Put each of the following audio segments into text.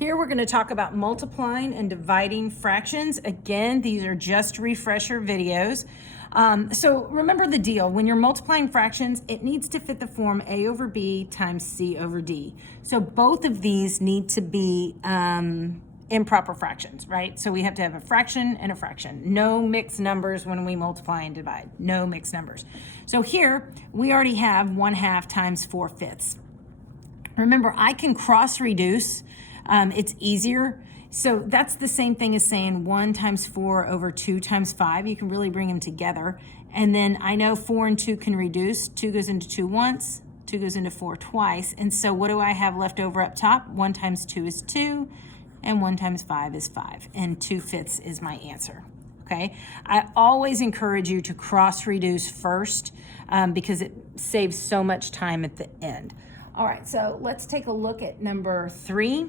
Here we're going to talk about multiplying and dividing fractions. Again, these are just refresher videos. So remember the deal. When you're multiplying fractions, it needs to fit the form a over b times c over d. So both of these need to be improper fractions, right? So we have to have a fraction and a fraction. No mixed numbers when we multiply and divide. No mixed numbers. So here we already have 1/2 times 4/5. Remember, I can cross reduce. It's easier. So that's the same thing as saying 1 times 4 over 2 times 5. You can really bring them together. And then I know 4 and 2 can reduce. 2 goes into 2 once, 2 goes into 4 twice. And so what do I have left over up top? 1 times 2 is 2, and 1 times 5 is 5. And 2/5 is my answer. Okay? I always encourage you to cross reduce first because it saves so much time at the end. All right, so let's take a look at number 3.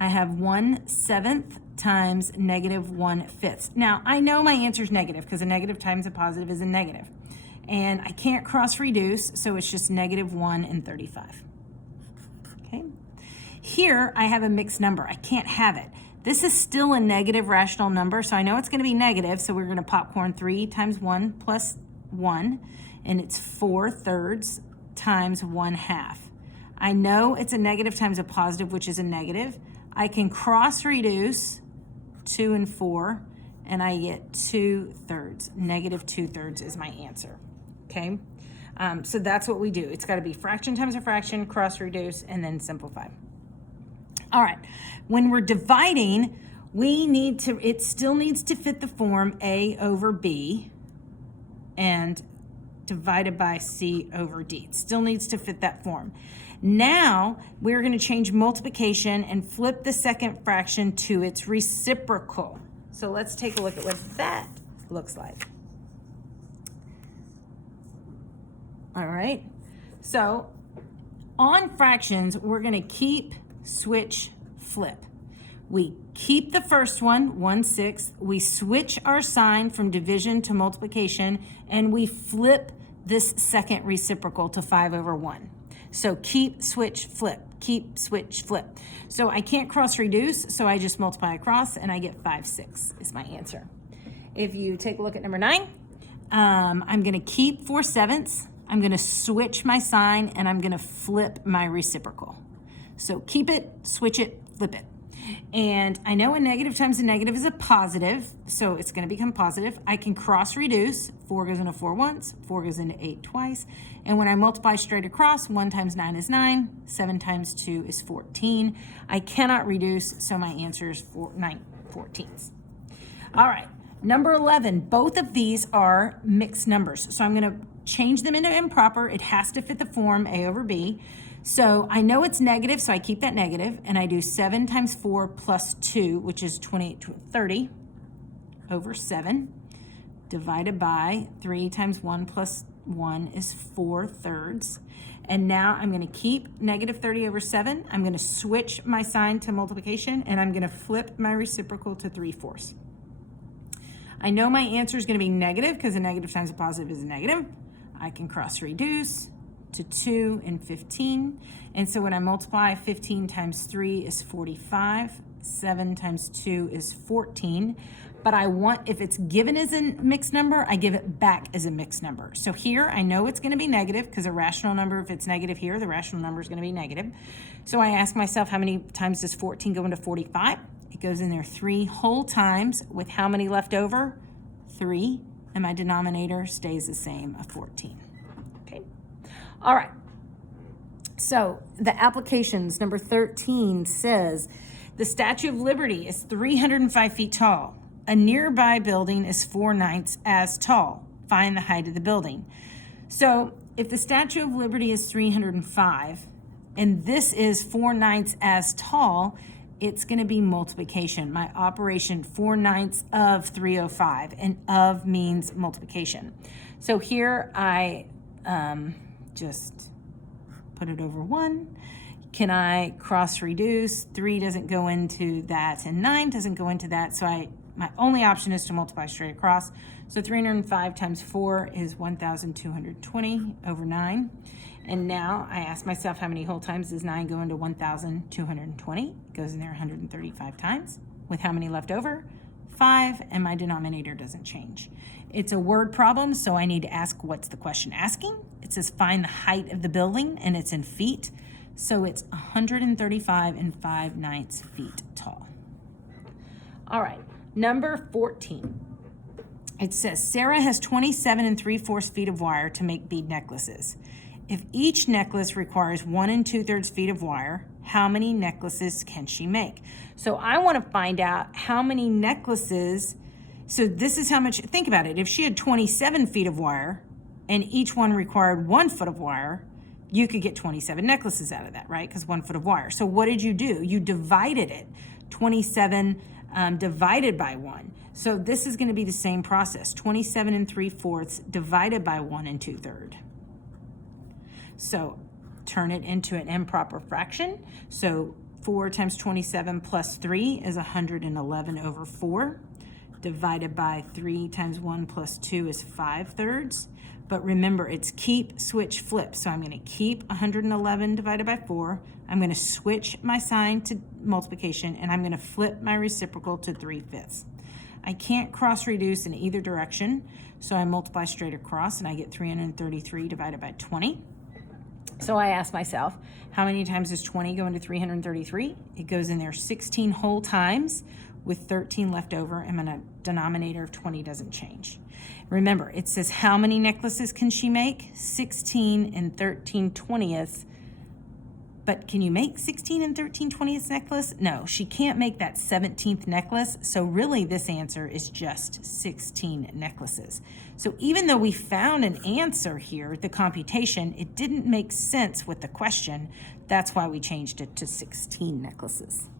I have 1/7 times -1/5. Now, I know my answer is negative because a negative times a positive is a negative. And I can't cross reduce, so it's just -1 and 35. Okay. Here, I have a mixed number. I can't have it. This is still a negative rational number, so I know it's going to be negative, so we're going to popcorn 3 times 1 plus 1, and it's 4/3 times 1/2. I know it's a negative times a positive, which is a negative. I can cross reduce 2 and 4, and I get 2/3. -2/3 is my answer, okay? So that's what we do. It's gotta be fraction times a fraction, cross reduce, and then simplify. All right, when we're dividing, it still needs to fit the form a over b and divided by c over d. It still needs to fit that form. Now, we're going to change multiplication and flip the second fraction to its reciprocal. So let's take a look at what that looks like. All right. So on fractions, we're going to keep, switch, flip. We keep the first one, 1/6. We switch our sign from division to multiplication, and we flip this second reciprocal to 5 over 1. So keep, switch, flip, keep, switch, flip. So I can't cross reduce, so I just multiply across, and I get 5/6 is my answer. If you take a look at number 9, I'm going to keep 4/7. I'm going to switch my sign, and I'm going to flip my reciprocal. So keep it, switch it, flip it. And I know a negative times a negative is a positive, so it's going to become positive. I can cross reduce. 4 goes into 4 once, 4 goes into 8 twice. And when I multiply straight across, 1 times 9 is 9, 7 times 2 is 14. I cannot reduce, so my answer is 9/14. All right, number 11, both of these are mixed numbers. So I'm going to change them into improper. It has to fit the form a over b. So I know it's negative, so I keep that negative, and I do 7 times 4 plus 2, which is 30 over 7, divided by 3 times 1 plus 1 is 4/3. And now I'm going to keep -30 over 7. I'm going to switch my sign to multiplication, and I'm going to flip my reciprocal to 3/4. I know my answer is going to be negative because a negative times a positive is a negative. I can cross reduce to 2 and 15. And so when I multiply, 15 times 3 is 45. 7 times 2 is 14. But I want, if it's given as a mixed number, I give it back as a mixed number. So here, I know it's going to be negative because a rational number, if it's negative here, the rational number is going to be negative. So I ask myself, how many times does 14 go into 45? It goes in there 3 whole times with how many left over? 3. And my denominator stays the same of 14. Okay. All right. So the applications, number 13 says, the Statue of Liberty is 305 feet tall. A nearby building is 4/9 as tall. Find the height of the building. So if the Statue of Liberty is 305 and this is 4/9 as tall, it's going to be multiplication. My operation, 4/9 of 305, and of means multiplication. So here I just put it over 1. Can I cross reduce? 3 doesn't go into that, and 9 doesn't go into that, so my only option is to multiply straight across. So 305 times 4 is 1,220 over 9. And now I ask myself, how many whole times does 9 go into 1,220? It goes in there 135 times. With how many left over? 5, and my denominator doesn't change. It's a word problem, so I need to ask, what's the question asking? It says find the height of the building, and it's in feet. So it's 135 and 5/9 feet tall. All right, number 14. It says Sarah has 27 3/4 feet of wire to make bead necklaces. If each necklace requires 1 2/3 feet of wire, how many necklaces can she make? So I want to find out how many necklaces. So this is how much, think about it. If she had 27 feet of wire and each one required 1 foot of wire, you could get 27 necklaces out of that, right? Because 1 foot of wire. So what did you do? You divided it. 27 divided by 1. So this is going to be the same process. 27 3/4 divided by 1 2/3. So turn it into an improper fraction. So 4 times 27 plus 3 is 111 over 4. Divided by 3 times 1 plus 2 is 5/3. But remember, it's keep, switch, flip. So I'm going to keep 111 divided by 4. I'm going to switch my sign to multiplication, and I'm going to flip my reciprocal to 3/5. I can't cross reduce in either direction, so I multiply straight across, and I get 333 divided by 20. So I ask myself, how many times does 20 go into 333? It goes in there 16 whole times with 13 left over, and my denominator of 20 doesn't change. Remember, it says how many necklaces can she make? 16 and 13/20. But can you make 16 and 13/20 necklace? No, she can't make that 17th necklace. So really this answer is just 16 necklaces. So even though we found an answer here, the computation, it didn't make sense with the question. That's why we changed it to 16 necklaces.